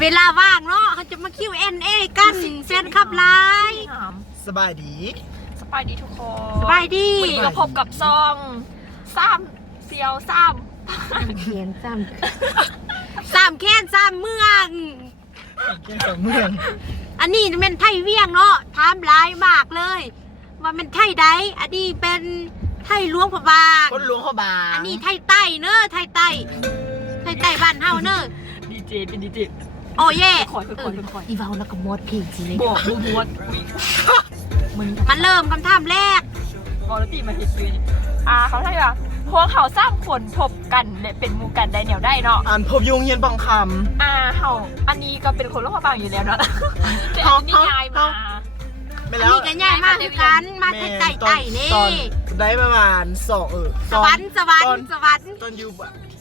เวลาว่างเนาะเขาจะมา Q&A กันแฟนคลับไลน์ สบายดีทุกคน สบายดี วันนี้ก็พบกับซองซ้ำเซียวซ้ เขียนซ้ำแค้นซ้ำเมือง เกี่ยวกับเมือง อันนี้เป็นไทยเวียงเนาะถามหลายมากเลย ว่าเป็นไทยใดอันนี้เป็นไทยหลวงพระบาง คนหลวงเขาบาง อันนี้ไทยใต้เนอะไทยใต้บ้านเฮาเนอะ ำดีเจเป็นดีเจ โอ้เย่ คอย อีเวาแล้วก็มดเพลงสิเลย บอกมวดมึง มันเริ่มคำถามแรก บอกแล้วตีมาเห็นเลยเขาใช่ป่ะพวกเขาสร้างคนพบกันเนี่ยเป็นหมู่กันได้แนวได้เนาะ อ่านพบยุงเฮียนบังค เขาอันนี้ก็เป็นคนโลกพระบางอยู่แล้วเนาะแต่อันนี้ย้ายมา ำไม่ อัน แล้ว นี้ก็ง่ายมากคือกันมาไทยใต้นี่ ตอนได้ประมาณ2สวรรค์ ตอนอยู่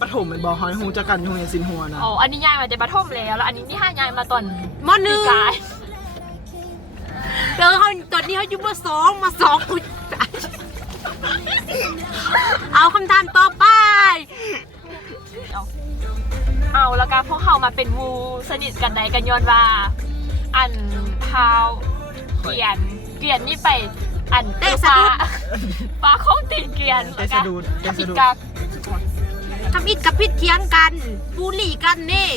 ประถมเป็นบอลฮอยฮูจักกันโรงเรียนซินหัวนะ อ๋ออันนี้ย้ายมาจะประทมแล้วอันนี้นี่ห้าย้ายมาตอน มหนึ่ง ปีกาย เจอเขาตอนนี้เขาอยู่มาสองอุ๊ยเอาคำถามต่อไป เอาแล้วก็พวกเขามาเป็นหมูสนิทกันใดกันย้อนว่า อันพาวเกียนนี่ไปอันฟ้าคงติดเกียน เตสะดูด ผิดกา ทำอิดกับพิดเทียงกันบูลลี่กันนี่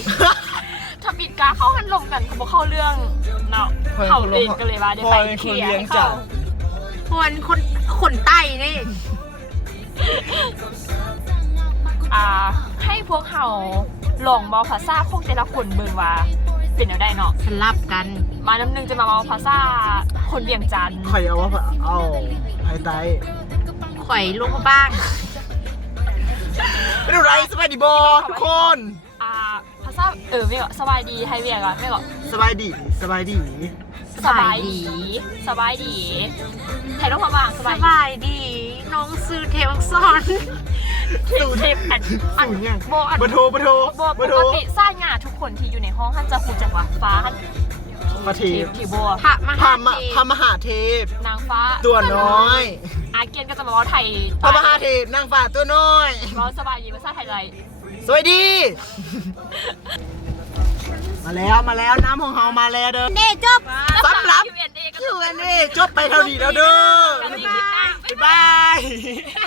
ทำผิดกาเข้าหันลมกันเขาบอกเข้าเรื่องเนาะเขาเองกันเลยว่าได้ไปเคลียร์ให้เขา คนใต้นี่ ให้พวกเขาลองบอกภาษาของแต่ละคนเบิ่งว่าเป็นแนวได้เนาะ สลับกัน มาน้ำหนึงจะมาบอกภาษาคนเวียงจันทร์ ข่อยเอาว่าเอาไฮไต ข่อยลงมาบ้าง ไม่เป็นไรสบายดีบอทุกคน ภาษาไม่ก็สบายดีไทยเวียงอ่ะไม่ก็ สบายดี สบายดีไทยต้องพะบางส ส บาย บายดี น้องซื้อเทวซอน สูเทปอัน สูงยัง โบอัน เบอร์โทร โบปกติสร้างงานทุกคนที่อยู่ในห้องท่านจะคูจังหวะฟ้าท่าน มาเทพ ที่โบ พระม พา หา มา เท พามหาเทพ นางฟ้า ตัวน้อย เกียนก็จะมาว่าไทย พามหาเทพนางฟ้าตัวน้อย ว่าสบายดีภาษาไทยไร สวัสดี มาแล้วน้ำของเฮามาแล้วเด้อ เน่จบ สำหรับ Q&A ก็ Q&A จบไปเท่านี้แล้วเด้อ บ๊ายบาย บ๊ายบาย